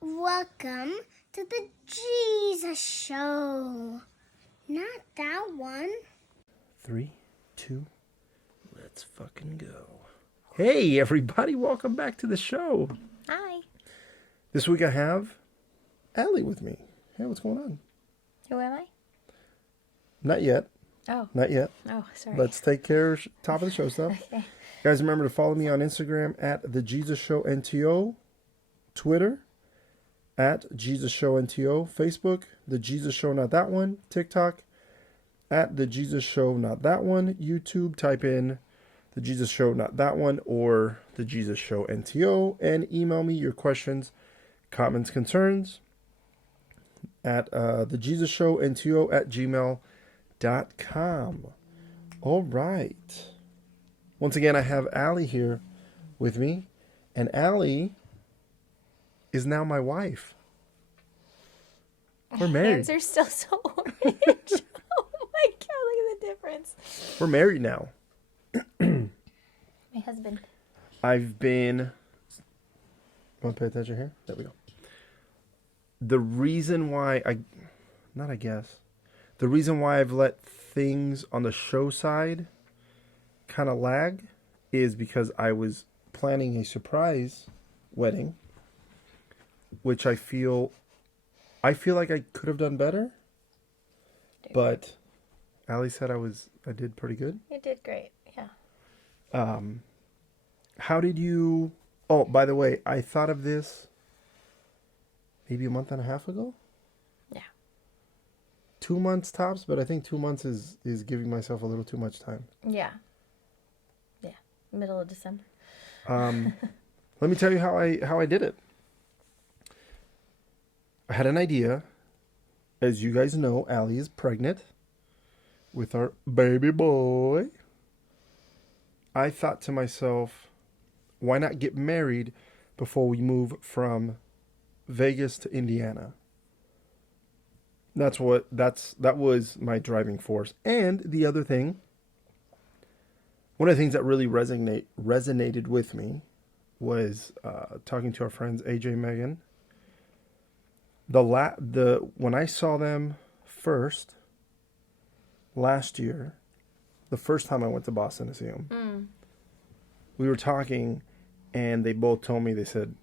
Welcome to the Jesus Show. Not that one. 3, 2, let's fucking go. Hey, everybody, welcome back to the show. Hi. This week I have Allie with me. Hey, what's going on? Who am I? Not yet. Oh. Not yet. Oh, sorry. Let's take care of top of the show stuff. Okay. Guys, remember to follow me on Instagram at The Jesus Show NTO, Twitter at Jesus Show NTO, Facebook, The Jesus Show Not That One, TikTok at The Jesus Show Not That One, YouTube, type in The Jesus Show Not That One or The Jesus Show NTO, and email me your questions, comments, concerns at The Jesus Show NTO at gmail.com. All right. Once again, I have Allie here with me, and Allie is now my wife. We're married. Hands are still so orange. Oh my god, look at the difference. We're married now. My husband. I've been... Want to pay attention here? There we go. The reason why the reason why I've let things on the show side kind of lag is because I was planning a surprise wedding, which I feel like I could have done better. But Allie said I did pretty good. You did great. Yeah. How did you... Oh, by the way, I thought of this maybe a month and a half ago. Yeah. 2 months tops, but I think 2 months is giving myself a little too much time. Yeah. Yeah. Middle of December. Let me tell you how I did it. I had an idea. As you guys know, Allie is pregnant with our baby boy. I thought to myself, why not get married before we move from Vegas to Indiana? That was my driving force. And the other thing, one of the things that really resonated with me was talking to our friends AJ and Megan. When I saw them first last year, the first time I went to Boston to see them, we were talking, and they both told me, they said,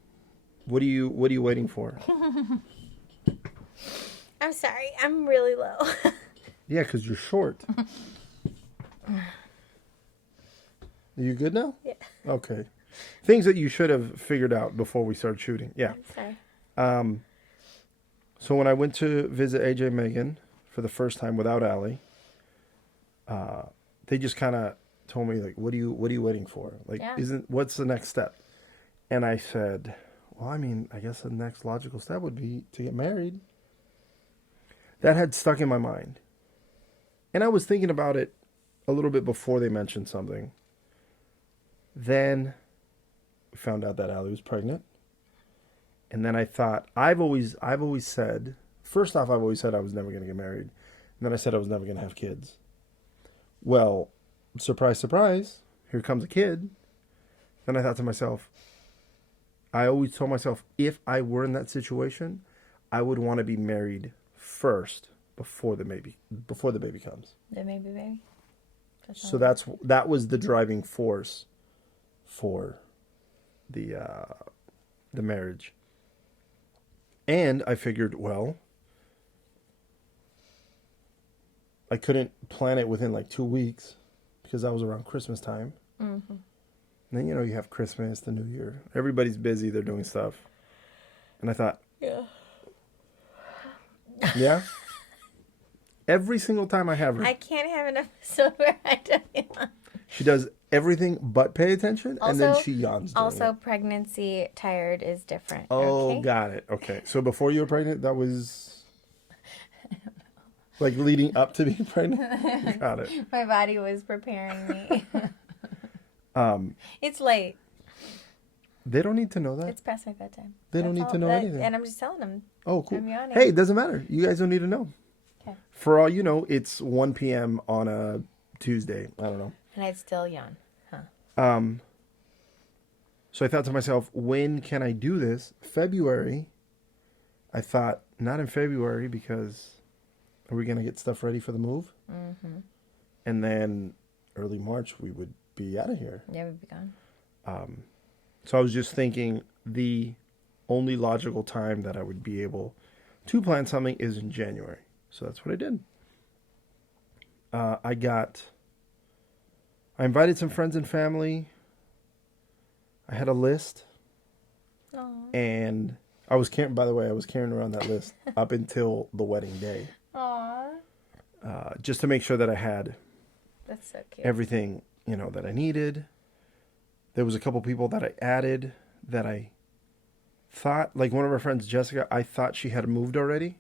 "What are you waiting for?" I'm sorry. I'm really low. Yeah, because you're short. Are you good now? Yeah. Okay. Things that you should have figured out before we started shooting. Yeah. I'm sorry. So when I went to visit AJ and Megan for the first time without Allie, they just kind of told me, like, what are you waiting for? Like, Yeah. What's the next step? And I said, well, I mean, I guess the next logical step would be to get married. That had stuck in my mind. And I was thinking about it a little bit before they mentioned something. Then we found out that Allie was pregnant. And then I thought, I've always said, first off, I've always said I was never going to get married. And then I said I was never going to have kids. Well, surprise, surprise, here comes a kid. Then I thought to myself, I always told myself, if I were in that situation, I would want to be married first before the baby comes. The baby. So that was the driving force for the marriage. And I figured, well, I couldn't plan it within like 2 weeks because that was around Christmas time. Mm-hmm. And then, you have Christmas, the New Year. Everybody's busy. They're doing stuff. And I thought, Yeah. Yeah? Every single time I have her. I can't have an episode where I don't yawn. She does everything but pay attention, and then she yawns. Also, pregnancy tired is different. Oh, okay? got it. Okay. So before you were pregnant, that was... like leading up to being pregnant? Got it. My body was preparing me. It's late. They don't need to know that. It's past my bedtime. They don't need to know anything. And I'm just telling them. Oh, cool. I'm yawning. Hey, it doesn't matter. You guys don't need to know. Okay. For all you know, it's 1 p.m. on a Tuesday. I don't know. And I'd still yawn. Huh. So I thought to myself, when can I do this? February I thought not in February because are we going to get stuff ready for the move? Mm-hmm. And then early March we would be out of here. Yeah, we'd be gone. So I was just thinking the only logical time that I would be able to plan something is in January. So that's what I did. I invited some friends and family. I had a list. Aww. And I was carrying, by the way, I was carrying around that list up until the wedding day. Aww. Just to make sure that I had That's so cute. everything, that I needed. There was a couple people that I added that I thought, like one of our friends, Jessica, I thought she had moved already.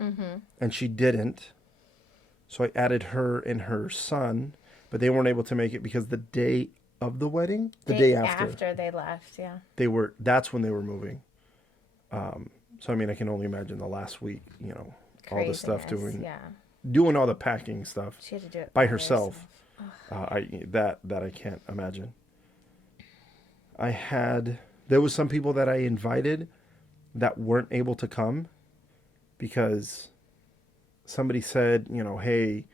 Mm-hmm. And she didn't. So I added her and her son, but they weren't able to make it because the day of the wedding, the day after. After they left, yeah. That's when they were moving. So, I mean, I can only imagine the last week, all the stuff Craziness, doing all the packing stuff She had to do it by herself. I can't imagine. There was some people that I invited that weren't able to come because somebody said, hey,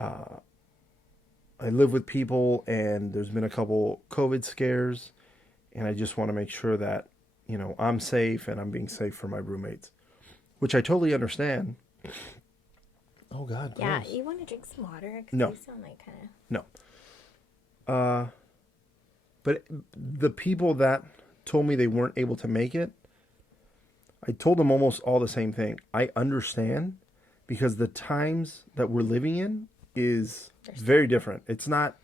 I live with people and there's been a couple COVID scares and I just want to make sure that, I'm safe and I'm being safe for my roommates, which I totally understand. Oh God. Yeah, gross. you want to drink some water? 'Cause No. You sound like kind of... No. But the people that told me they weren't able to make it, I told them almost all the same thing. I understand because the times that we're living in is very different. It's not,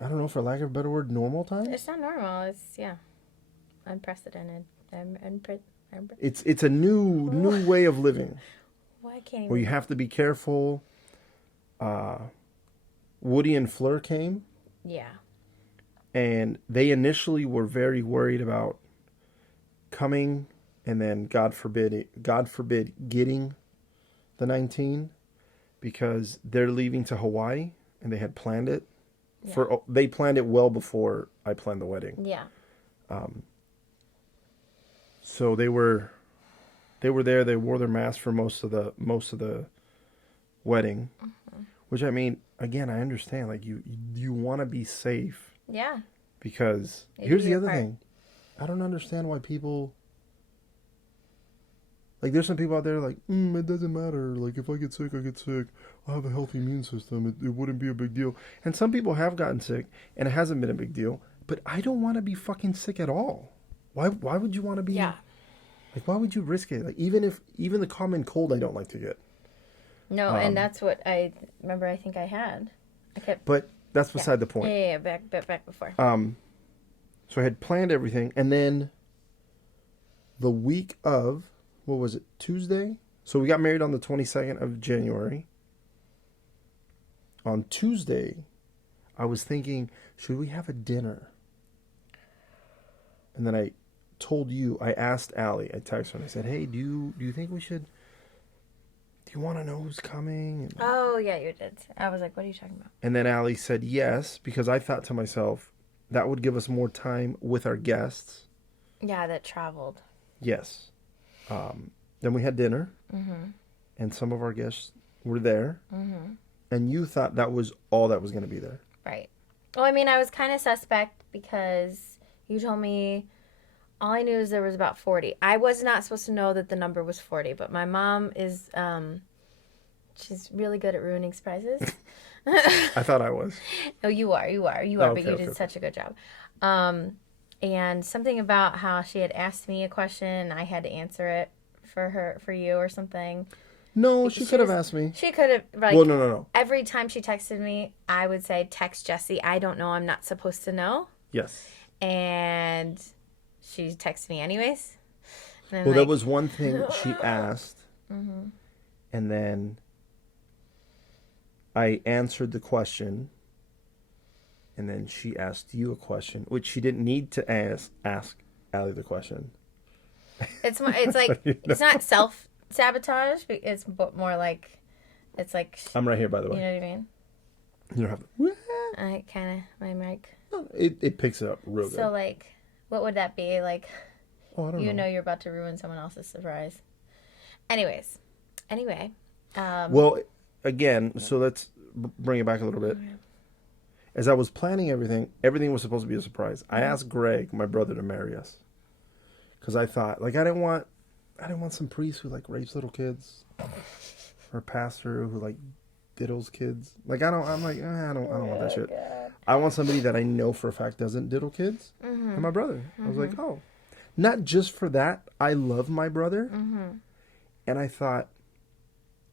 I don't know, for lack of a better word, normal times. It's not normal. It's, unprecedented. It's a new way of living Why can't you... where you have to be careful. Woody and Fleur came. Yeah. And they initially were very worried about coming and then God forbid getting the 19 because they're leaving to Hawaii and they had planned it. Yeah. They planned it well before I planned the wedding. Yeah. So they were there, they wore their masks for most of the wedding. Mm-hmm. Which I mean, again, I understand like you want to be safe. Yeah. Because Maybe here's the your other part. thing. I don't understand why people... Like, there's some people out there like, it doesn't matter. Like, if I get sick, I get sick. I have a healthy immune system. It wouldn't be a big deal. And some people have gotten sick, and it hasn't been a big deal. But I don't want to be fucking sick at all. Why would you want to be... Yeah. Like, why would you risk it? Like, even the common cold I don't like to get. No, and that's what I remember I think I had. I kept... But that's beside the point. Yeah, back before. So I had planned everything, and then the week of, what was it, Tuesday? So we got married on the 22nd of January. On Tuesday, I was thinking, should we have a dinner? And then I told you, I asked Allie, I texted her and I said, hey, do you think we should, do you want to know who's coming? And, Oh, yeah, you did. I was like, what are you talking about? and then Allie said yes, because I thought to myself, that would give us more time with our guests. Yeah, that traveled. Yes. Then we had dinner, and some of our guests were there, and you thought that was all that was going to be there. Right. Well, I mean, I was kind of suspect because you told me all I knew is there was about 40. I was not supposed to know that the number was 40, but my mom is, she's really good at ruining surprises. I thought I was. Oh, you are, Oh, but okay, you okay, did okay. such a good job. And something about how she had asked me a question and I had to answer it for you or something. No, she could have was- asked me. She could have, like, Well, no. every time she texted me, I would say, text Jesse, I don't know, I'm not supposed to know. Yes. And she texted me anyways. And I'm Well, there like, was one thing she asked, and then I answered the question, and then she asked you a question, which she didn't need to ask Allie the question. it's like, it's not self-sabotage, but it's more like, it's like, I'm right here, by the you way. know what I mean? You don't have to... I kind of, my mic. It picks it up real good. So, like, what would that be? Like, Oh, I don't You know. know you're about to ruin someone else's surprise. Anyway. Well, again, so let's bring it back a little bit. As I was planning everything was supposed to be a surprise. I asked Greg, my brother, to marry us because I thought, like, I didn't want some priest who like rapes little kids, or a pastor who like diddles kids. Like, I don't want that shit. God. I want somebody that I know for a fact doesn't diddle kids, and my brother. I was like, oh, not just for that. I love my brother, and I thought,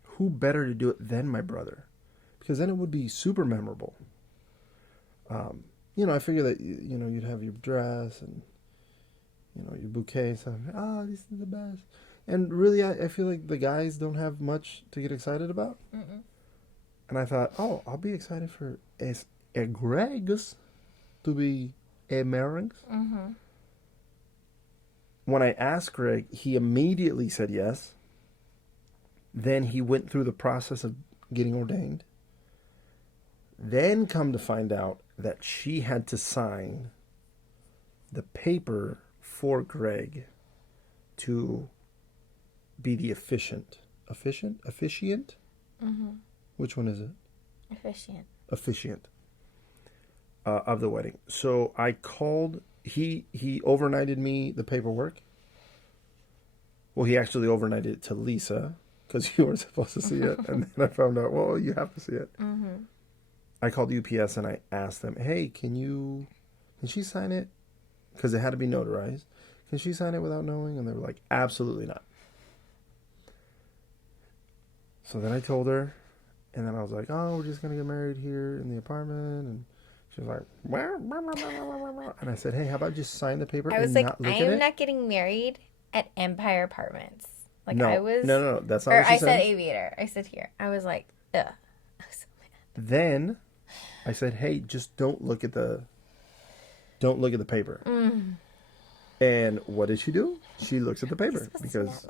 who better to do it than my brother? Because then it would be super memorable. I figure that you'd have your dress and your bouquet. So this is the best. And really, I feel like the guys don't have much to get excited about. And I thought, I'll be excited for a Greg's to be a marrying. When I asked Greg, he immediately said yes. Then he went through the process of getting ordained. Then come to find out that she had to sign the paper for Greg to be the officiant. Which one is it? Officiant of the wedding. So I called. He overnighted me the paperwork. Well, he actually overnighted it to Lisa because you were supposed to see it, and then I found out, well, you have to see it. I called UPS and I asked them, hey, can she sign it? Because it had to be notarized. Can she sign it without knowing? And they were like, absolutely not. So then I told her, and then I was like, oh, we're just going to get married here in the apartment. And she was like, and I said, hey, how about just sign the paper I was and like, not look I at am it? not getting married at Empire Apartments. Like, No, I was. no, that's not Or what she I said said. Aviator. I said here. I was like, ugh. I was so mad. Then I said, hey, just don't look at the paper. And what did she do? She looks at the paper because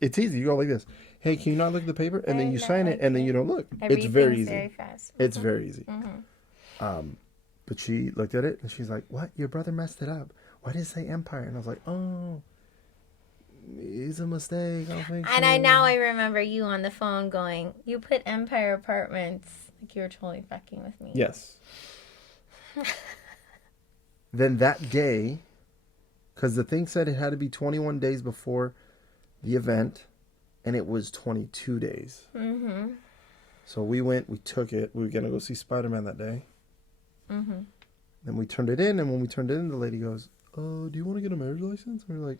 it's easy. You go like this. Hey, can you not look at the paper? And then you sign it, and then you don't look. It's very easy. Very fast. It's very easy. But she looked at it and she's like, what? Your brother messed it up. Why did it say Empire? And I was like, oh, it's a mistake. And I remember you on the phone going, you put Empire Apartments. Like, you were totally fucking with me. Yes. Then that day, because the thing said it had to be 21 days before the event, and it was 22 days. So we took it. We were going to go see Spider-Man that day. Then we turned it in, and when we turned it in, the lady goes, do you want to get a marriage license? And we were like,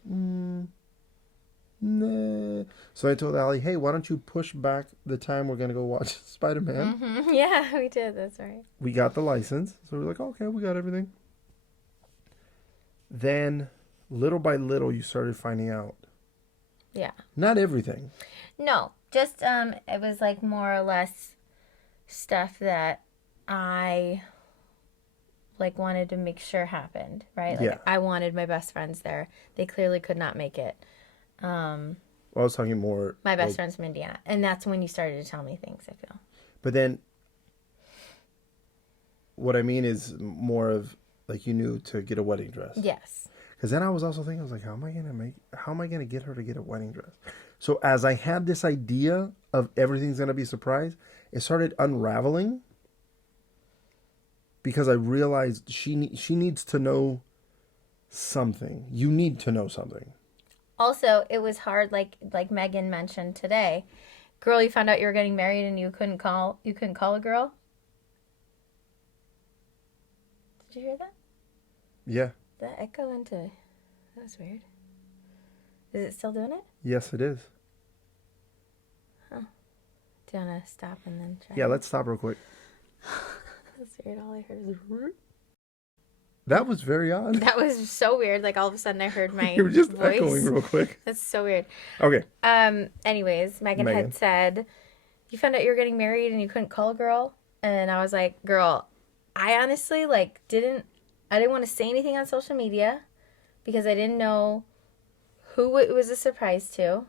nah. So I told Allie, hey, why don't you push back the time we're going to go watch Spider-Man? Yeah, we did. That's right. We got the license. So we were like, okay, we got everything. Then, little by little, you started finding out. Yeah. Not everything. No, just it was like more or less stuff that I like wanted to make sure happened, right? Like, Yeah. I wanted my best friends there. They clearly could not make it. Well, I was talking more. My best friend's from Indiana, and that's when you started to tell me things. I feel. But then, what I mean is more of like you knew to get a wedding dress. Yes. Because then I was also thinking, I was like, how am I gonna get her to get a wedding dress? So as I had this idea of everything's gonna be a surprise, it started unraveling. Because I realized she needs to know something. You need to know something. Also, it was hard, like Megan mentioned today. Girl, you found out you were getting married and you couldn't call a girl. Did you hear that? Yeah. That echo into that was weird. Is it still doing it? Yes, it is. Do you want to stop and then try? Yeah, let's stop real quick. That's weird. All I heard was. That was very odd. That was so weird. Like all of a sudden, I heard my You were just voice. echoing real quick. That's so weird. Okay. Anyways, Megan had said, "You found out you were getting married and you couldn't call a girl," and I was like, "Girl, I honestly didn't want to say anything on social media because I didn't know who it was a surprise to,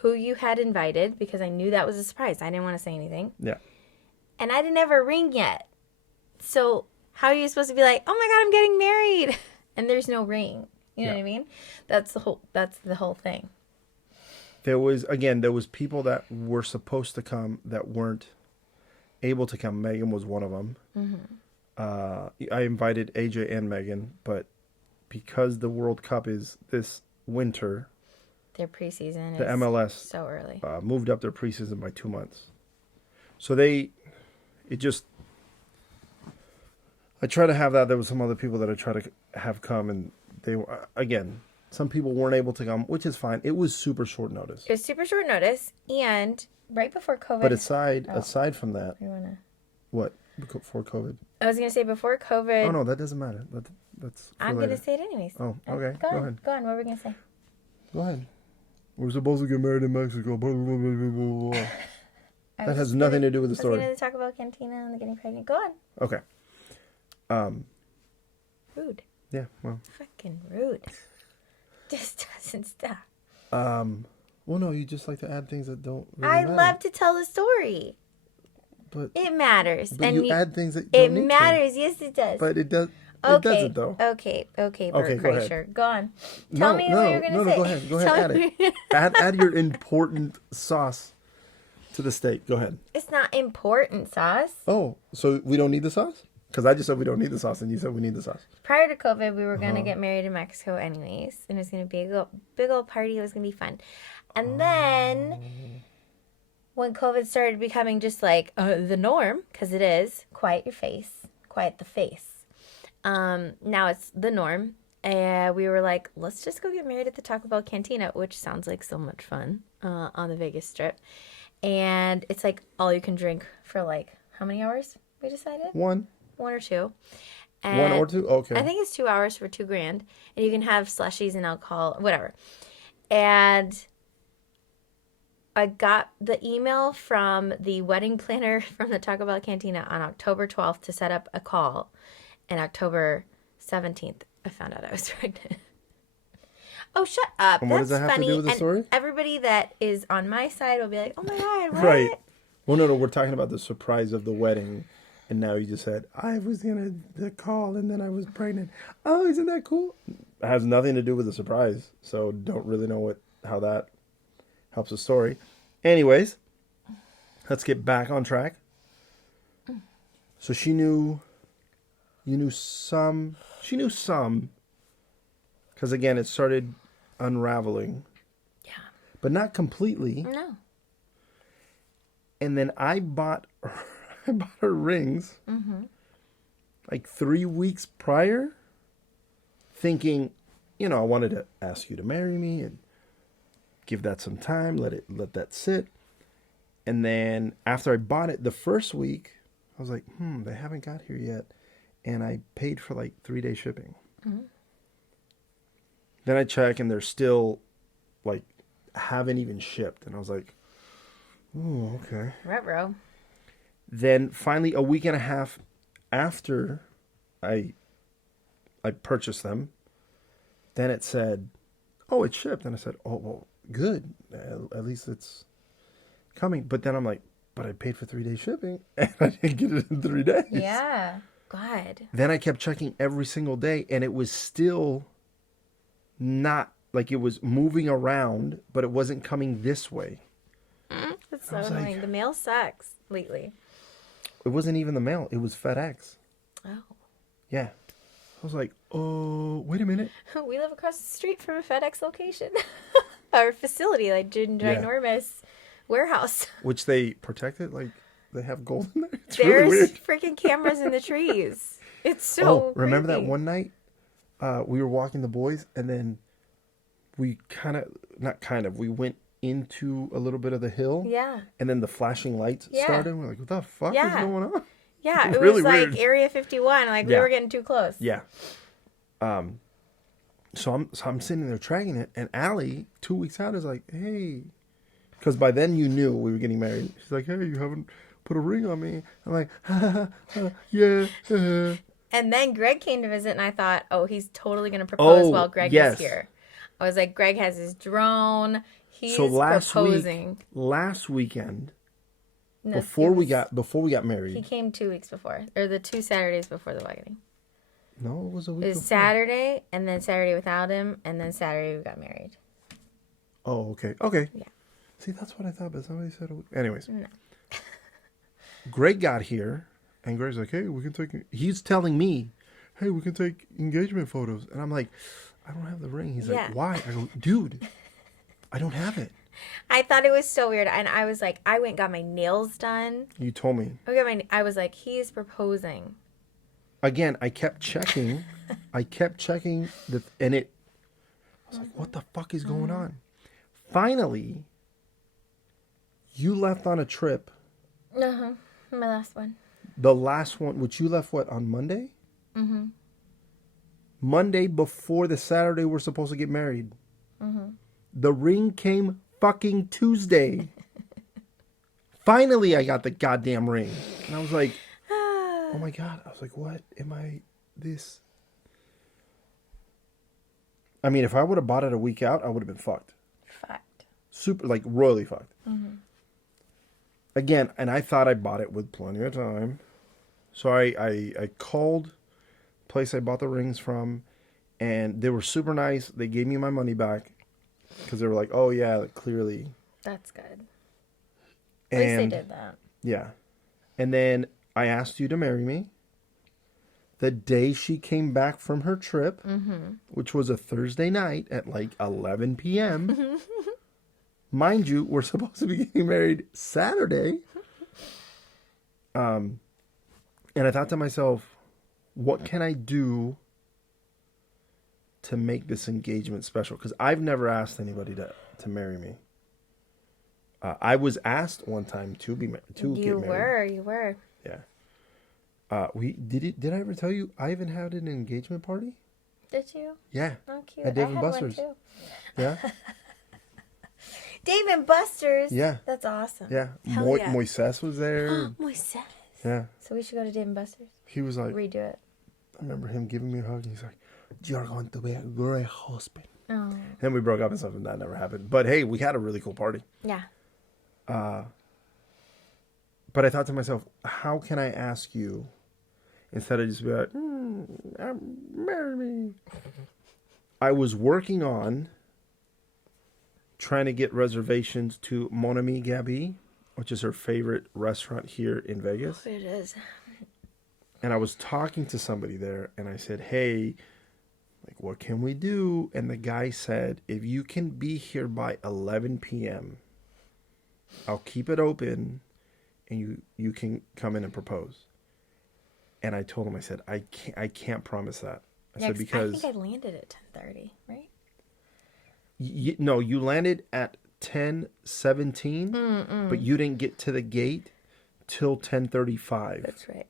who you had invited because I knew that was a surprise. I didn't want to say anything. Yeah. And I didn't have a ring yet. So how are you supposed to be like, oh my God, I'm getting married, and there's no ring? You know Yeah. what I mean? That's the whole thing. There was people that were supposed to come that weren't able to come. Megan was one of them. I invited AJ and Megan, but because the World Cup is this winter, Their preseason the is MLS so early. moved up their preseason by 2 months. So I try to have that. There was some other people that I try to have come, and they were, again, some people weren't able to come, which is fine. It was super short notice. It was super short notice, and right before COVID. But aside from that, You wanna? what before COVID? I was gonna say before COVID. Oh no, that doesn't matter. That's. For I'm later. gonna say it anyways. Oh, okay. Go ahead. Go on. What were we gonna say? Go ahead. We're supposed to get married in Mexico. Blah, blah, blah, blah, blah, blah. That has nothing to do with the I was story. gonna talk about Cantina and the getting pregnant. Go on. Okay. Rude. Yeah. Well. Fucking rude. Just doesn't stop. Well, no. You just like to add things that don't. Really I matter. love to tell the story. But It matters. but and you add things that it don't need matters. Yes, it does. To. But it does. okay. It doesn't though. Okay. Bert Okay, go ahead. Kreischer. Go on. Tell me no, what you're gonna no, say. Go ahead. Go ahead. Tell Add me- it. add your important sauce to the steak. Go ahead. It's not important sauce. Oh, so we don't need the sauce? Because I just said we don't need the sauce, and you said we need the sauce. Prior to COVID, we were Uh-huh. gonna get married in Mexico anyways, and it was gonna be a big old party. It was gonna be fun, and then when COVID started becoming just like the norm, because it is, quiet the face. Now it's the norm, and we were like, let's just go get married at the Taco Bell Cantina, which sounds like so much fun on the Vegas Strip, and it's like all you can drink for like how many hours? We decided One or two. or two? Okay. I think it's 2 hours for $2,000, and you can have slushies and alcohol, whatever. And I got the email from the wedding planner from the Taco Bell Cantina on October 12th to set up a call, and October 17th, I found out I was pregnant. Oh, shut up! And what That's does that have to funny. do with the And story? everybody that is on my side will be like, "Oh my god, what?" Right. Well, no, we're talking about the surprise of the wedding, and now you just said I was gonna call, and then I was pregnant. Oh, isn't that cool? It has nothing to do with the surprise, so don't really know how that helps the story. Anyways, let's get back on track. So she knew some, because again, it started unraveling, Yeah. but not completely. No. And then I bought her rings like 3 weeks prior, thinking, I wanted to ask you to marry me and give that some time, let that sit. And then after I bought it the first week, I was like, they haven't got here yet. And I paid for like 3-day shipping. Then I check and they're still like haven't even shipped. And I was like, oh, okay. Retro. Then finally, a week and a half after I purchased them, then it said, oh, it's shipped. And I said, oh, well, good. At least it's coming. But then I'm like, but I paid for 3-day shipping and I didn't get it in 3 days. Yeah. God. Then I kept checking every single day and it was still not, like it was moving around, but it wasn't coming this way. That's so was like- annoying. The mail sucks lately. It wasn't even the mail. It was FedEx. Oh. Yeah. I was like, oh, wait a minute. We live across the street from a FedEx location. Our facility, like ginormous warehouse. Which they protected, like they have gold in there. It's really There's weird. freaking cameras in the trees. It's so Oh, remember that creepy. one night? We were walking the boys, and then we we went into a little bit of the hill. Yeah. And then the flashing lights Yeah. started. We're like, what the fuck is Yeah. going on? Yeah, it Really was like weird. Area 51. Like we Yeah. were getting too close. Yeah. So I'm sitting there tracking it, and Allie, 2 weeks out, is like, hey, because by then you knew we were getting married. She's like, hey, you haven't put a ring on me. I'm like, yeah. And then Greg came to visit, and I thought, oh, he's totally going to propose Oh, while Greg yes. is here. I was like, Greg has his drone. He's So proposing. last weekend, No, before it we was- got He married, came 2 weeks before, or the 2 Saturdays before the wedding. No, it was a week It was before. Saturday, and then Saturday without him, and then Saturday we got married. Oh, okay. Okay. Yeah. See, that's what I thought, but somebody said a week. Anyways. No. Greg got here, and Greg's like, hey, we can take... He's telling me, hey, we can take engagement photos. And I'm like, I don't have the ring. He's Yeah. like, why? I go, dude, I don't have it. I thought it was so weird, and I was like, I went and got my nails done. You told me. I was like, he's proposing. Again, I kept checking. And I was like, what the fuck is going on? Finally, you left on a trip. Uh-huh. My last one. The last one, which you left, what, on Monday? Mm-hmm. Monday before the Saturday we're supposed to get married. Mm-hmm. The ring came fucking Tuesday. Finally, I got the goddamn ring. And I was like, oh my God. I was like, what am I, this? I mean, if I would have bought it a week out, I would have been fucked. Fucked. Super, like, royally fucked. Mm-hmm. Again, and I thought I bought it with plenty of time. So I called the place I bought the rings from, and they were super nice. They gave me my money back because they were like, oh, yeah, clearly. That's good. At least they And did that. yeah. And then I asked you to marry me. The day she came back from her trip, which was a Thursday night at like 11 p.m. Mind you, we're supposed to be getting married Saturday. And I thought to myself, what can I do to make this engagement special? Because I've never asked anybody to marry me. I was asked one time to get married. You were. Yeah. Did I ever tell you I even had an engagement party? Did you? Yeah. Oh, cute. At Dave I and had Buster's. one too. Yeah. Dave and Buster's. Yeah. That's awesome. Yeah. Hell yeah. Moises was there. Moises. Yeah. So we should go to Dave and Buster's. He was like, Redo it. I remember him giving me a hug. And he's like, you're going to be a great husband. Oh. Then we broke up and stuff, and that never happened. But hey, we had a really cool party. Yeah. But I thought to myself, how can I ask you instead of just be like, marry me? I was working on trying to get reservations to Mon Ami Gabi, which is her favorite restaurant here in Vegas. It is. And I was talking to somebody there, and I said, hey, like, what can we do? And the guy said, if you can be here by 11 p.m., I'll keep it open, and you can come in and propose. And I told him, I said, I can't promise that. I said, because I think I landed at 10:30, right? no, you landed at 10:17, but you didn't get to the gate till 10:35. That's right.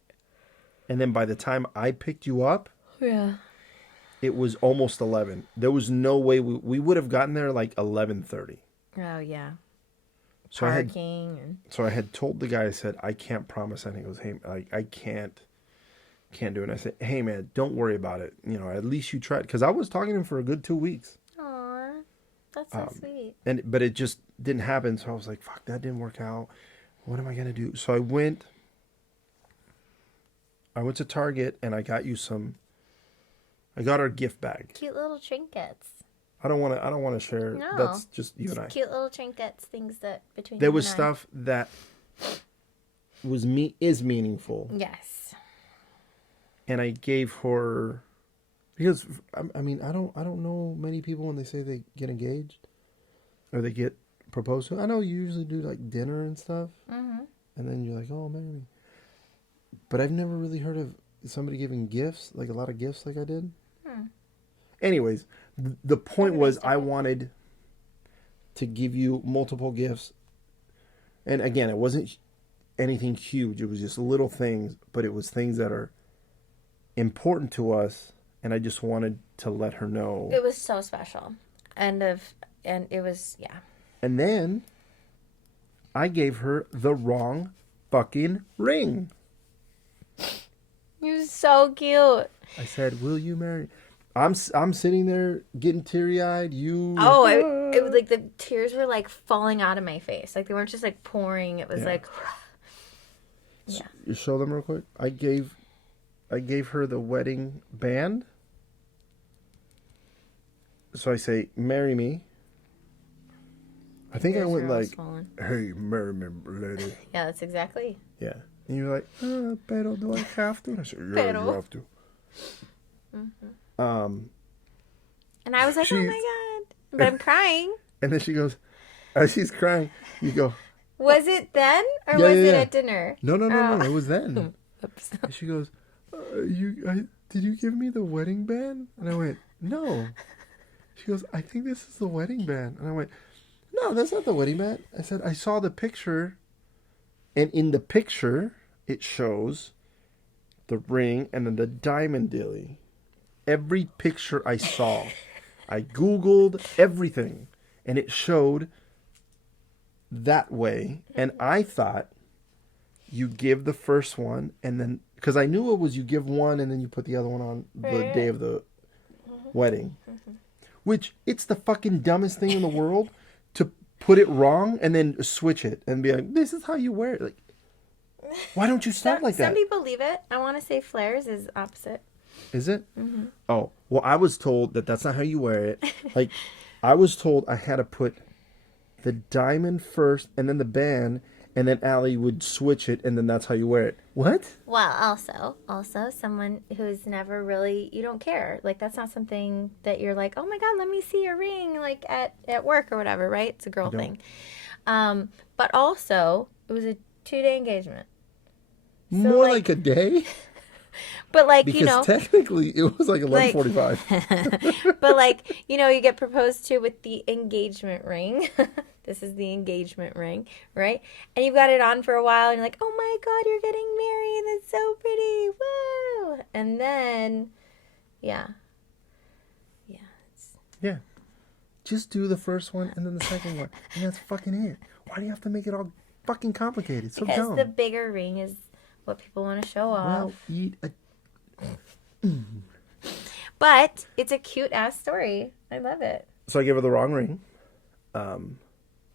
And then by the time I picked you up, Yeah. it was almost 11. There was no way we would have gotten there like 11:30. Oh yeah. So Parking I had told the guy, I said, I can't promise anything. He goes, hey, like, I can't do it. And I said, hey man, don't worry about it. You know, at least you tried. Because I was talking to him for a good 2 weeks. Aw, that's so sweet. But it just didn't happen. So I was like, fuck, that didn't work out. What am I going to do? So I went to Target and I got our gift bag. Cute little trinkets. I don't want to share. No. That's just you and I. Cute little trinkets, things that between There you was and I. stuff that is meaningful. Yes. And I gave her, because I mean I don't know many people when they say they get engaged or they get proposed to. I know you usually do like dinner and stuff, and then you're like, oh, marry me. But I've never really heard of somebody giving gifts, like a lot of gifts, like I did. Anyways, the point was I wanted to give you multiple gifts, and again, it wasn't anything huge. It was just little things, but it was things that are important to us, and I just wanted to let her know. It was so special. And it was, yeah. And then I gave her the wrong fucking ring. It was so cute. I said, "Will you marry?" I'm sitting there getting teary-eyed. Oh, it was like the tears were like falling out of my face. Like they weren't just like pouring. It was Yeah. like, yeah. You show them real quick. I gave I gave her the wedding band. So I say, marry me. I think I Yours went are all like, swollen. hey, marry me, lady. Yeah, that's exactly. Yeah. And you're like, pero do I have to? And I said, yeah, Pero. you have to. And I was like, She- oh my God. But I'm crying. And then she goes, as she's crying, you go, Was it then? Or Yeah, was yeah, it yeah. at dinner? no, Oh. it was then. Oops. And she goes, did you give me the wedding band? And I went, no. She goes, I think this is the wedding band. And I went, no, that's not the wedding band. I said, I saw the picture. And in the picture, it shows the ring and then the diamond dilly. Every picture I saw, I Googled everything. And it showed that way. And I thought you give the first one and then, because I knew it was you give one and then you put the other one on the day of the wedding. Which, it's the fucking dumbest thing in the world to put it wrong and then switch it and be like, this is how you wear it. Like, why don't you start like Some that? people leave it. I want to say flares is opposite. Is it? Oh, well, I was told that that's not how you wear it. Like, I was told I had to put the diamond first and then the band, and then Allie would switch it, and then that's how you wear it. What? Well, also someone who's never really, you don't care. Like, that's not something that you're like, oh my God, let me see your ring, like at work or whatever, right? It's a girl thing. But also, it was a 2-day engagement. More like a day? But like, Because you know, technically it was like 11:45. but like, you know, you get proposed to with the engagement ring. This is the engagement ring, right? And you've got it on for a while and you're like, oh my God, you're getting married. That's so pretty. Woo. And then, yeah. Yeah. Just do the first one and then the second one. And that's fucking it. Why do you have to make it all fucking complicated? So Because dumb. the bigger ring is what people want to show off. Well, eat a... But it's a cute ass story. I love it. So I gave her the wrong ring.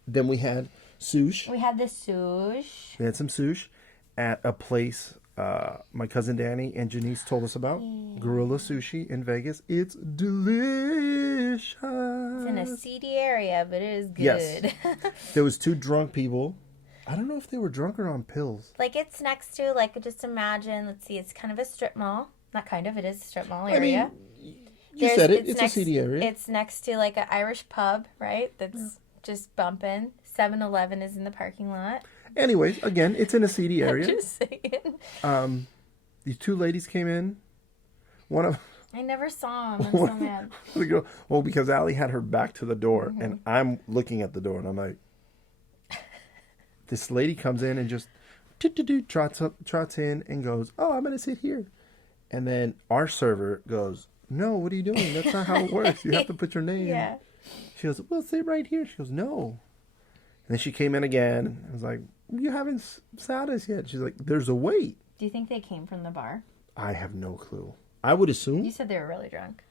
Then we had sush. We had the sush. We had some sush at a place my cousin Danny and Janice told us about. Gorilla Sushi in Vegas. It's delicious. It's in a seedy area, but it is good. Yes. There was 2 drunk people. I don't know if they were drunk or on pills. Like, it's next to, like, just imagine, let's see, it's kind of a strip mall. Not kind of, it is a strip mall I area. mean, you said it. It's next, a seedy area. It's next to, like, an Irish pub, right? That's just bumping. 7-Eleven is in the parking lot. Anyways, again, it's in a seedy area. Just saying. These 2 ladies came in. One of I never saw him. I'm so mad. the girl. Well, because Allie had her back to the door, and I'm looking at the door, and I'm like, this lady comes in and just trots in and goes, "Oh, I'm gonna sit here," and then our server goes, "No, what are you doing? That's not how it works. You have to put your name." Yeah. She goes, "Well, sit right here." She goes, "No." And then she came in again. And I was like, "You haven't sat us yet." She's like, "There's a wait." Do you think they came from the bar? I have no clue. I would assume You said they were really drunk.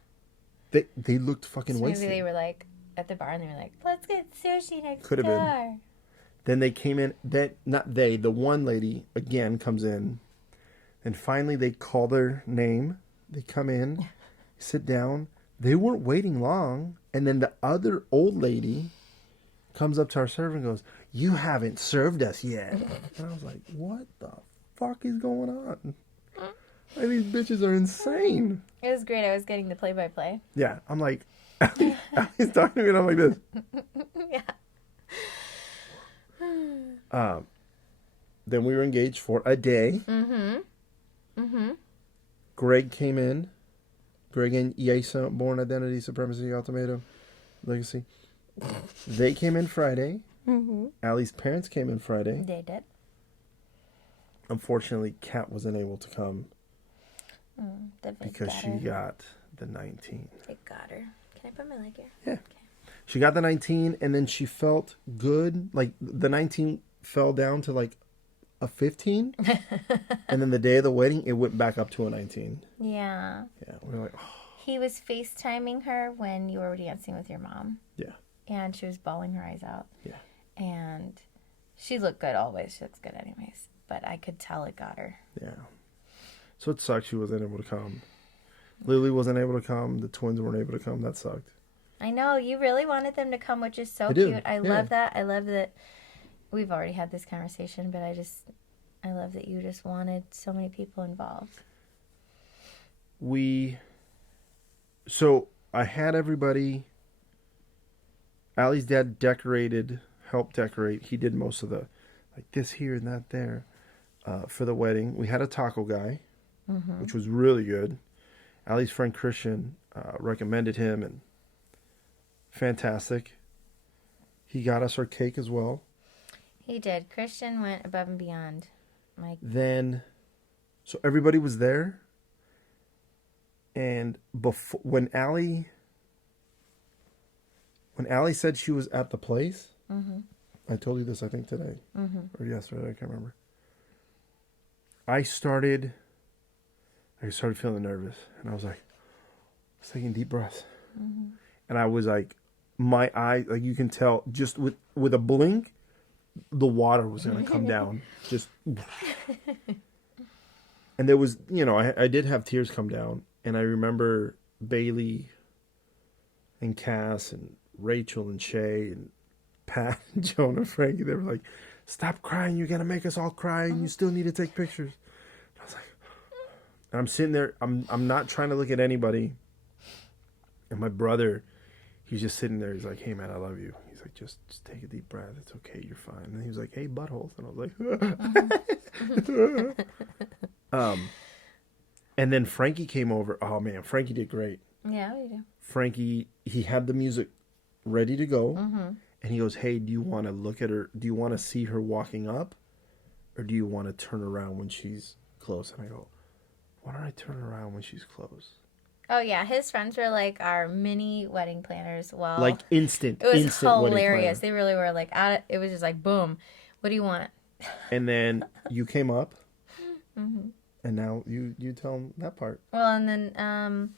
they looked fucking So wasted. maybe they were, like, at the bar and they were like, let's get sushi next Could have been. door. Then they came in. The one lady again comes in, and finally they call their name. They come in, sit down. They weren't waiting long, and then the other old lady comes up to our server and goes, "You haven't served us yet." And I was like, "What the fuck is going on? Like, these bitches are insane." It was great. I was getting the play-by-play. Yeah, I'm like, he's talking to me, and I'm like this. Yeah. Then we were engaged for a day. Greg came in. Greg and Yesa, Born Identity, Supremacy, Ultimatum, Legacy. They came in Friday. Allie's parents came in Friday. They did. Unfortunately, Kat wasn't able to come The big because got she her. got the 19. Big got her. Can I put my leg here? Yeah. She got the 19, and then she felt good. Like, the 19 fell down to, like, a 15. And then the day of the wedding, it went back up to a 19. Yeah. Yeah, we were like, oh, He was FaceTiming her when you were dancing with your mom. yeah. And she was bawling her eyes out. Yeah. And she looked good always. She looks good anyways. But I could tell it got her. Yeah. So it sucks she wasn't able to come. Lily wasn't able to come. The twins weren't able to come. That sucked. I know you really wanted them to come, which is so I do, cute. I yeah. love that. I love that. We've already had this conversation, but I love that you just wanted so many people involved. So I had everybody. Allie's dad helped decorate. He did most of the, like this here and that there, for the wedding. We had a taco guy, which was really good. Allie's friend Christian recommended him, and fantastic. He got us our cake as well. He did. Christian went above and beyond. So everybody was there. And when Allie said she was at the place, I told you this, I think, today or yesterday, I can't remember. I started feeling nervous, and I was taking deep breaths, and I was like, my eye, like you can tell, just with a blink, the water was gonna come down, just, and there was, I did have tears come down, and I remember Bailey and Cass and Rachel and Shay and Pat and Joan and Frankie, they were like, stop crying, you're gonna make us all cry, and you still need to take pictures. I was like, and I'm sitting there, I'm not trying to look at anybody, and my brother, he's just sitting there, he's like, hey man, I love you. He's like, just take a deep breath, it's okay, you're fine. And he was like, hey, buttholes. And I was like, and then Frankie came over. Oh man, Frankie did great. Yeah, we do. Frankie, he had the music ready to go, and he goes, hey, do you want to look at her? Do you want to see her walking up, or do you want to turn around when she's close? And I go, why don't I turn around when she's close? Oh yeah, his friends were like our mini wedding planners. Well, like instant. It was instant hilarious. They really were like, it was just like, boom. What do you want? And then you came up, and now you tell them that part. Well, and then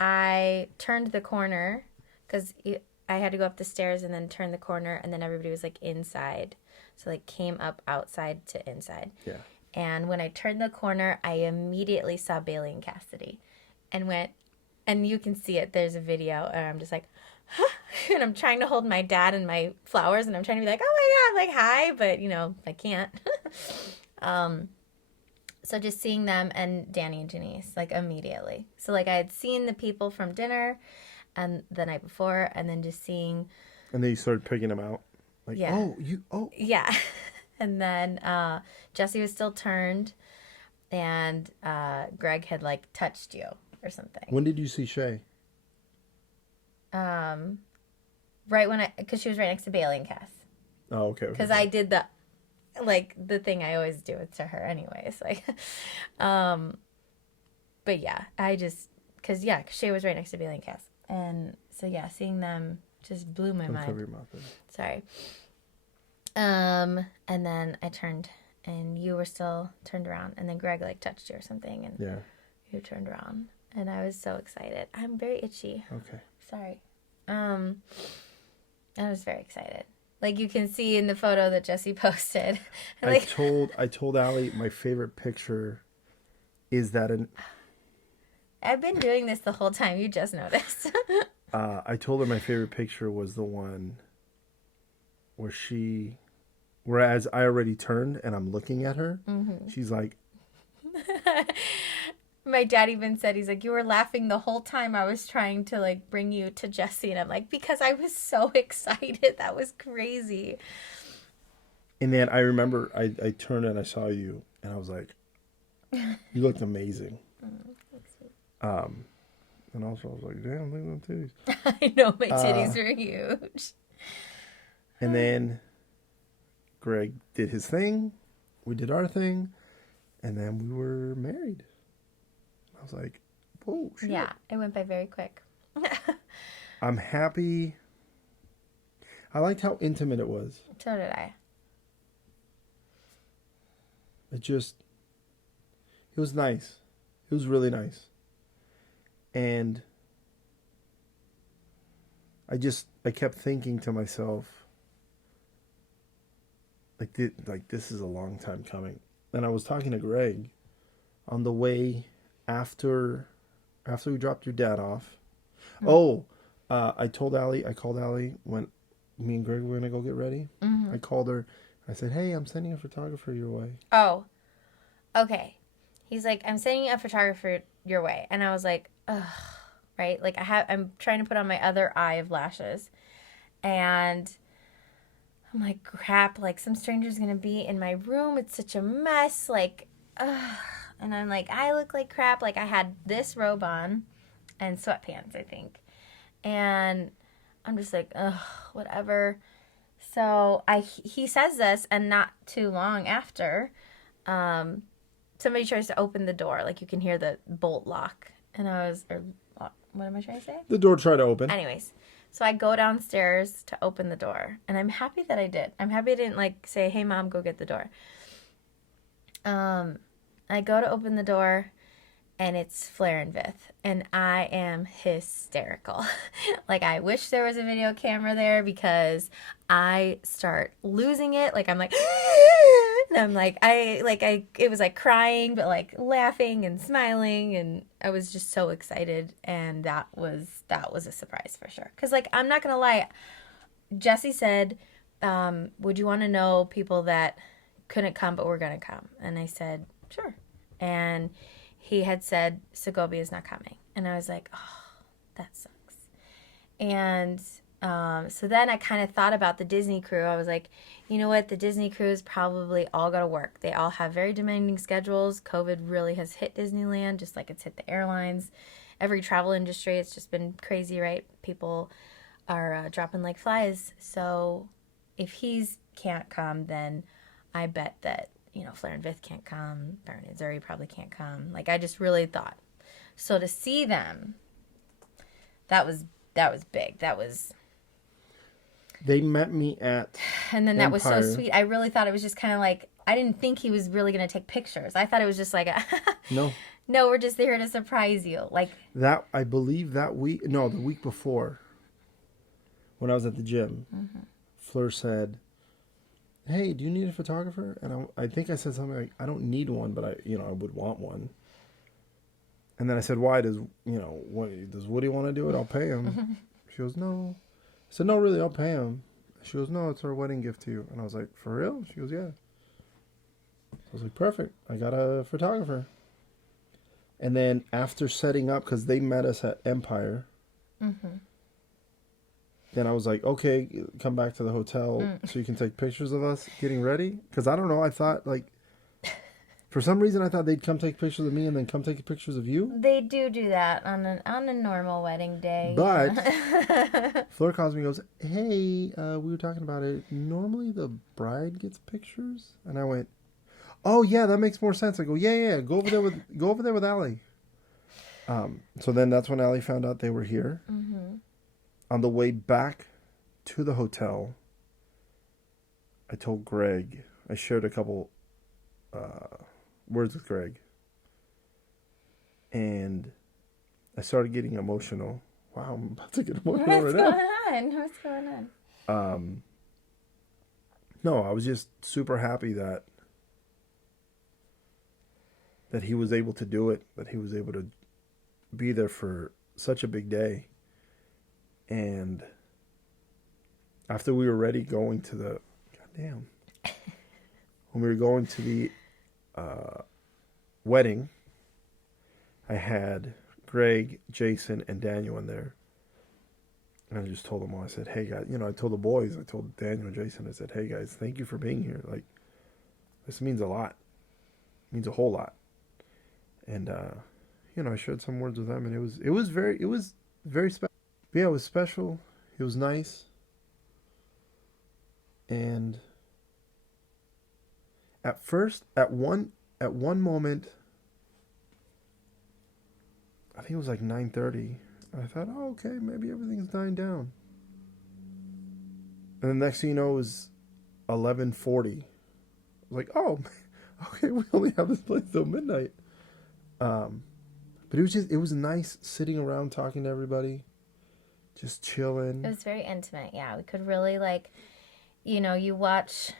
I turned the corner because I had to go up the stairs and then turn the corner, and then everybody was like inside, so like came up outside to inside. Yeah. And when I turned the corner, I immediately saw Bailey and Cassidy, and went, and you can see it. There's a video, and I'm just like, huh? And I'm trying to hold my dad and my flowers, and I'm trying to be like, oh my god, like hi, but I can't. So just seeing them and Danny and Janice, like immediately. So like I had seen the people from dinner, and the night before, and then just seeing. And then you started picking them out, like, yeah. Yeah. And then Jesse was still turned, and Greg had like touched you or something. When did you see Shay? Right because she was right next to Bailey and Cass. Oh, okay. Because I did the thing I always do to her anyways. Like, but yeah, because Shay was right next to Bailey and Cass. And so yeah, seeing them just blew my mind. Cover your mouth. Sorry. And then I turned, and you were still turned around, and then Greg like touched you or something, and yeah, you turned around, and I was so excited. I'm very itchy. Okay. Sorry. I was very excited. Like you can see in the photo that Jesse posted. I told Allie my favorite picture is that I've been doing this the whole time. You just noticed. I told her my favorite picture was the one whereas I already turned and I'm looking at her, she's like. My dad even said, he's like, you were laughing the whole time I was trying to like bring you to Jesse. And I'm like, because I was so excited. That was crazy. And then I remember I turned and I saw you and I was like, you looked amazing. And also I was like, damn, look at them titties. I know, my titties were huge. And then Greg did his thing. We did our thing. And then we were married. I was like, whoa, shit. Yeah, it went by very quick. I'm happy. I liked how intimate it was. So did I. It was nice. It was really nice. And I kept thinking to myself, like this is a long time coming. And I was talking to Greg on the way after we dropped your dad off. Oh, I called Allie when me and Greg were gonna go get ready. I called her. I said, "Hey, I'm sending a photographer your way." Oh, okay. He's like, I'm sending a photographer your way. And I was like, ugh, right? Like I'm trying to put on my other eye of lashes. And I'm like, crap, like some stranger's going to be in my room. It's such a mess. Like, ugh. And I'm like, I look like crap. Like I had this robe on and sweatpants, I think. And I'm just like, ugh, whatever. So he says this, and not too long after, somebody tries to open the door. Like you can hear the bolt lock. And what am I trying to say? The door tried to open. Anyways, so I go downstairs to open the door. And I'm happy that I did. I'm happy I didn't like say, hey mom, go get the door. I go to open the door and it's Flair and Vith. And I am hysterical. Like I wish there was a video camera there because I start losing it. Like I'm like, and I'm like, it was like crying, but like laughing and smiling. And I was just so excited. And that was a surprise for sure. Cause like, I'm not going to lie. Jesse said, would you want to know people that couldn't come, but were going to come? And I said, sure. And he had said Segovia is not coming. And I was like, oh, that sucks. And so then I kind of thought about the Disney crew. I was like, you know what? The Disney crews probably all got to work. They all have very demanding schedules. COVID really has hit Disneyland, just like it's hit the airlines. Every travel industry, it's just been crazy, right? People are dropping like flies. So if he's can't come, then I bet that, you know, Flair and Vith can't come. Baron and Zuri probably can't come. Like, I just really thought. So to see them, that was big. That was... They met me at And then that Empire. was so sweet. I really thought it was just kind of like... I didn't think he was really going to take pictures. I thought it was just like... No. No, we're just there to surprise you. Like... That, I believe that week... No, the week before. When I was at the gym. Fleur said... Hey, do you need a photographer? And I think I said something like, I don't need one, but I would want one. And then I said, why? Does Woody want to do it? I'll pay him. She goes, no. I said, no, really, I'll pay him. She goes, no, it's our wedding gift to you. And I was like, for real? She goes, yeah. I was like, perfect. I got a photographer. And then after setting up, because they met us at Empire, then I was like, okay, come back to the hotel so you can take pictures of us getting ready. Because I don't know, I thought, like, for some reason I thought they'd come take pictures of me and then come take pictures of you. They do that on a normal wedding day. But Fleur calls me and goes, hey, we were talking about it. Normally the bride gets pictures? And I went, oh, yeah, that makes more sense. I go, yeah, go over there with Allie. So then that's when Allie found out they were here. On the way back to the hotel, I told Greg, I shared a couple words with Greg. And I started getting emotional. Wow, I'm about to get emotional right now. What's going on? No, I was just super happy that he was able to do it, that he was able to be there for such a big day. And after we were ready going to the... Goddamn. When we were going to the wedding, I had Greg, Jason, and Daniel in there. And I just told them all, I said, hey, guys, I told the boys, I told Daniel and Jason, I said, hey, guys, thank you for being here. Like, this means a lot. It means a whole lot. And, I shared some words with them, and it was very special. Yeah, it was special. It was nice. And at one moment, I think it was like 9:30. I thought, oh, okay, maybe everything's dying down. And the next thing you know, it was 11:40. I was like, oh, okay, we only have this place till midnight. But it was nice sitting around talking to everybody. Just chilling. It was very intimate, yeah. We could really, you watch...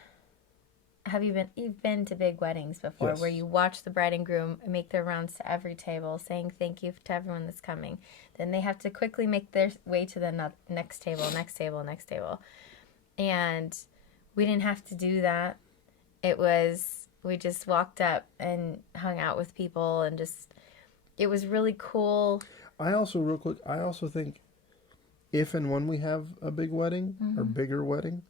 you've been to big weddings before, Yes. where you watch the bride and groom make their rounds to every table, saying thank you to everyone that's coming. Then they have to quickly make their way to the next table, next table, next table. And we didn't have to do that. We just walked up and hung out with people, and it was really cool. I also think if and when we have a big wedding or bigger wedding,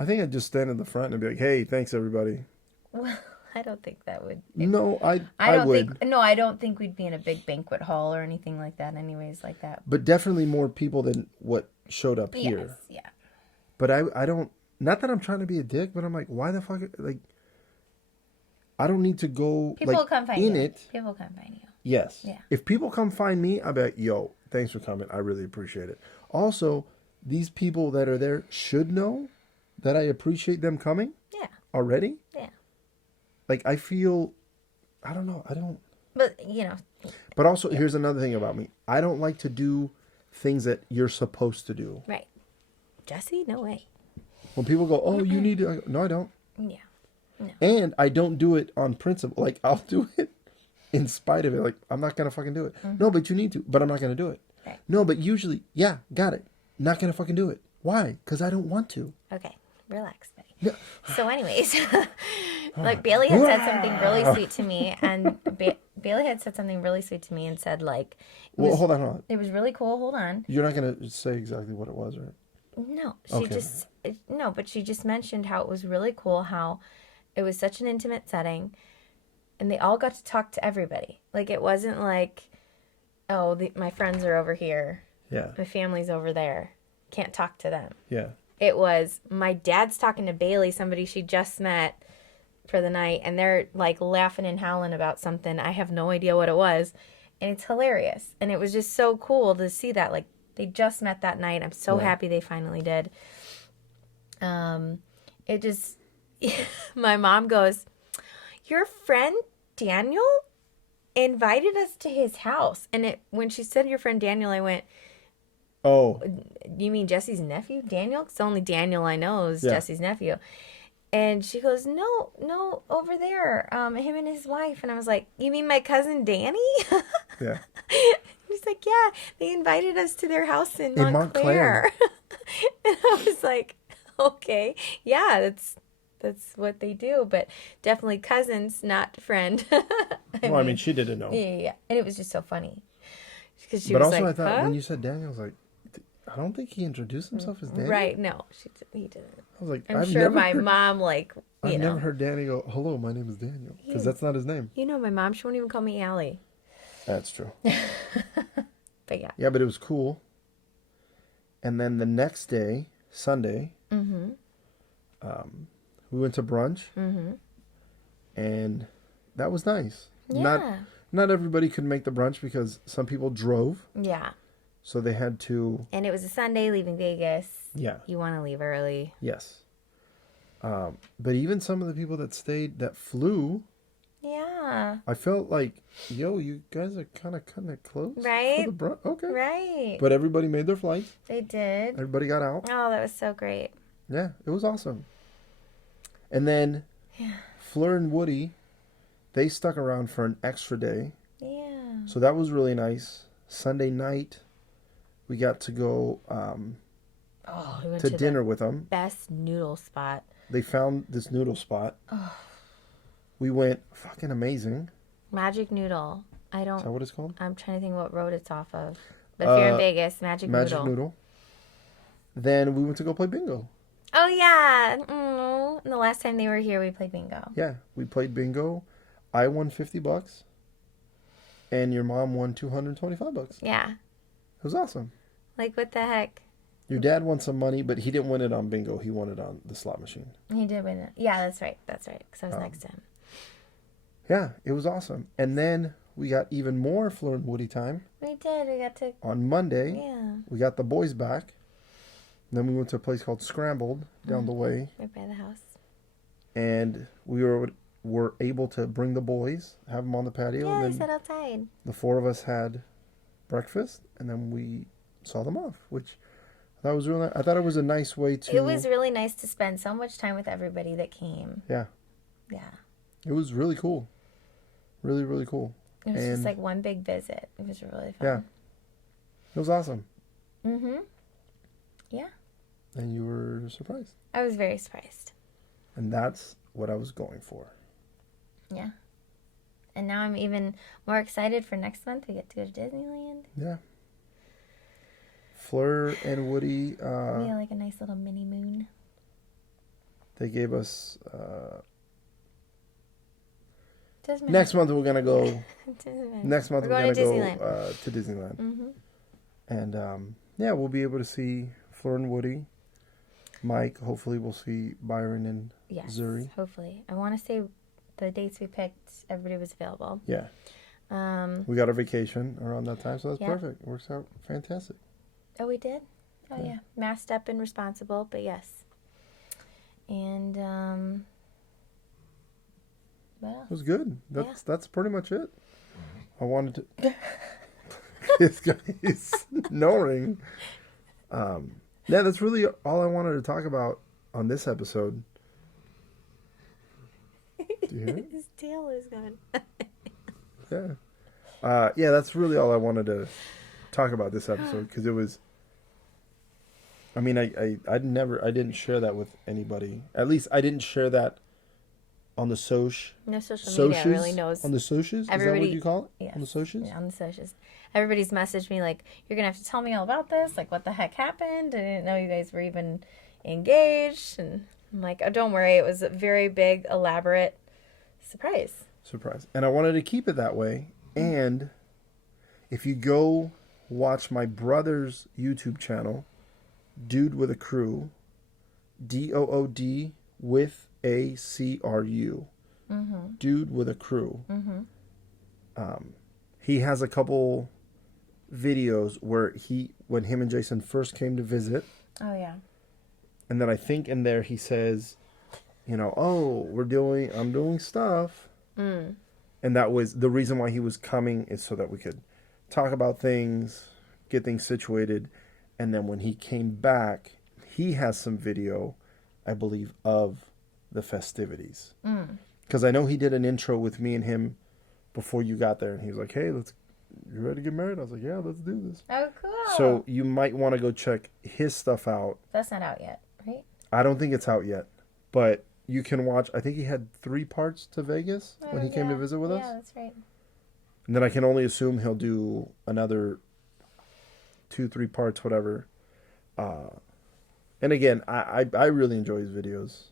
I think I'd just stand in the front and be like, hey, thanks everybody. Well, I don't think that would. No, I don't would. I don't think we'd be in a big banquet hall or anything like that. Anyways, like that. But definitely more people than what showed up here. Yes, yeah. But I don't, not that I'm trying to be a dick, but I'm like, why the fuck, like, I don't need to go, People like, come find in you. it. People come find you. Yes. Yeah. If people come find me, I'll be like, yo, thanks for coming. I really appreciate it. Also, these people that are there should know that I appreciate them coming Yeah. already. Yeah. Like, I feel, I don't know. I don't. But, But also, here's another thing about me. I don't like to do things that you're supposed to do. right. Jesse, no way. When people go, oh, you need to. I go, no, I don't. Yeah. And I don't do it on principle. Like, I'll do it in spite of it. Like, I'm not going to fucking do it. No, but you need to. But I'm not going to do it. Right. No, but usually, yeah, got it. Not going to fucking do it. Why? Because I don't want to. Okay. Relax, buddy. Yeah. So, anyways, like Bailey had said something really sweet to me, and Bailey had said something really sweet to me and said, like, Well, hold on. it was really cool. Hold on. You're not going to say exactly what it was, right? No, Okay. but she just mentioned how it was really cool, how it was such an intimate setting, and they all got to talk to everybody. Like, it wasn't like, oh, my friends are over here, Yeah. my family's over there, can't talk to them. Yeah. It was, my dad's talking to Bailey, somebody she just met for the night, and they're like laughing and howling about something. I have no idea what it was, and it's hilarious. And it was just so cool to see that. Like, they just met that night. I'm so Right. happy they finally did. It just, my mom goes, your friend Daniel invited us to his house. And when she said your friend Daniel, I went, Oh, you mean Jesse's nephew, Daniel? Because the only Daniel I know is Yeah. Jesse's nephew. And she goes, no, over there, him and his wife. And I was like, you mean my cousin Danny? yeah. He's like, yeah, they invited us to their house in In Montclair. And I was like, okay, yeah, that's what they do, but definitely cousins, not friend. I mean, she didn't know. yeah. And it was just so funny. Because she But was also, like, I thought huh? when you said Daniel, I was like, I don't think he introduced himself as Daniel. Right, no, he didn't. I was like, I'm I've sure never my heard, mom, like, I've you know. never heard Danny go, hello, my name is Daniel. Because that's not his name. You know, my mom, she won't even call me Allie. That's true. But yeah. Yeah, but it was cool. And then the next day, Sunday, we went to brunch. And that was nice. Yeah. Not everybody could make the brunch because some people drove. Yeah. So they had to, And it was a Sunday leaving Vegas. yeah, You want to leave early. yes. But even some of the people that flew, Yeah. I felt like, yo, you guys are kind of cutting it close. for Right? the brunch. Okay. Right. But everybody made their flights. They did. Everybody got out. Oh, that was so great. Yeah, it was awesome. And then Fleur and Woody, they stuck around for an extra day. Yeah. So that was really nice. Sunday night, we got to go Oh, we went to to dinner the with them. best noodle spot. They found this noodle spot. We went, fucking amazing. Magic Noodle. Is that what it's called? I'm trying to think what road it's off of. But if you're in Vegas, Magic Noodle. Then we went to go play bingo. Oh, yeah. And the last time they were here, we played bingo. Yeah, we played bingo. I won $50, and your mom won $225. Yeah. It was awesome. Like, what the heck? Your dad won some money, but he didn't win it on bingo. He won it on the slot machine. He did win it. Yeah, that's right. That's right. Because I was next to him. Yeah, it was awesome. And then we got even more Fleur and Woody time. We did. We got to. On Monday, Yeah. we got the boys back. Then we went to a place called Scrambled down the way. Right by the house. And we were able to bring the boys, have them on the patio. Yeah, and we then sat outside. the four of us had breakfast. And then we saw them off, which That was really. I thought it was a nice way to. It was really nice to spend so much time with everybody that came. Yeah. Yeah. It was really cool. Really, really cool. It was And- just like one big visit. It was really fun. Yeah. It was awesome. Mm-hmm. Yeah. And you were surprised. I was very surprised. And that's what I was going for. Yeah. And now I'm even more excited for next month. We get to go to Disneyland. Yeah. Fleur and Woody, We had like a nice little mini moon. they gave us. Doesn't matter. Next month we're gonna go. Doesn't matter. Next month We're we're going gonna to go Disneyland. to Disneyland, Mm-hmm. and yeah, we'll be able to see Fleur and Woody. Mike, hopefully, we'll see Byron and Yes. Zuri. Hopefully. I want to say the dates we picked, everybody was available. Yeah, Um. we got our vacation around that time, so that's Yeah. perfect. Works out fantastic. Oh, we did? Oh, Yeah. yeah. Masked up and responsible, but yes. And, what else? It was good. That's pretty much it. I wanted to. This guy is snoring. Yeah, that's really all I wanted to talk about on this episode. Do you hear it? His tail is gone. Yeah. Yeah, that's really all I wanted to talk about this episode because it was. I mean, I didn't share that with anybody. At least I didn't share that on the social. No social media Socials? really knows. On the socials? Is that what Everybody- you call it? Yes. On the socials? Yeah, on the socials. Everybody's messaged me like, you're going to have to tell me all about this. Like, what the heck happened? I didn't know you guys were even engaged. And I'm like, oh, don't worry. It was a very big, elaborate surprise. Surprise. And I wanted to keep it that way. And if you go watch my brother's YouTube channel, Dude with a Crew, DOOD with ACRU, Dude with a Crew. He has a couple videos where when him and Jason first came to visit, Oh, yeah. and then I think in there he says, oh, I'm doing stuff. And that was the reason why he was coming, is so that we could talk about things, get things situated. And then when he came back, he has some video, I believe, of the festivities. Because I know he did an intro with me and him before you got there. And he was like, hey, you ready to get married? I was like, yeah, let's do this. Oh, cool. So you might want to go check his stuff out. That's not out yet, right? I don't think it's out yet. But you can watch. I think he had 3 parts to Vegas when he came to visit with us. Yeah, that's right. And then I can only assume he'll do another 2-3 parts, whatever. And again, I really enjoy his videos.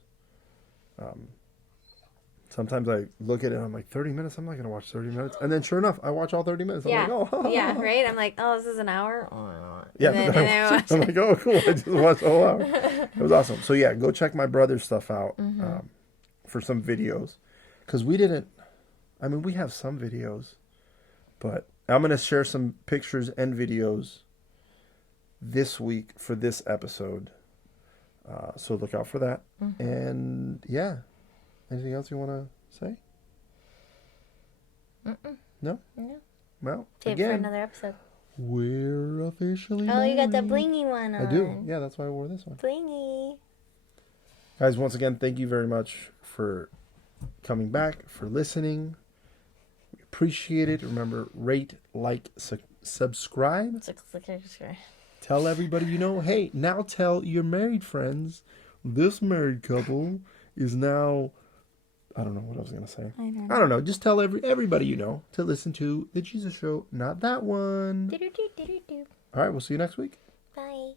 Sometimes I look at it and I'm like, 30 minutes? I'm not going to watch 30 minutes. And then sure enough, I watch all 30 minutes. I'm Yeah. like, oh. Yeah, right? I'm like, oh, this is an hour? Oh. Yeah, And then I watch I'm it. like, oh, cool. I just watched the whole hour. It was awesome. So yeah, go check my brother's stuff out for some videos. Because we have some videos. But I'm going to share some pictures and videos this week for this episode. So look out for that. And yeah. Anything else you want to say? No? No. Well, Tape for again, another episode. we're officially Oh, you got the married. blingy one on. I do. Yeah, that's why I wore this one. Blingy. Guys, once again, thank you very much for coming back, for listening. We appreciate it. Remember, rate, like, subscribe. Tell everybody you know. Hey, now tell your married friends. This married couple is now... I don't know what I was going to say. I don't know. Just tell everybody you know to listen to The Jesus Show, not that one. Do-do-do-do-do-do. All right, we'll see you next week. Bye.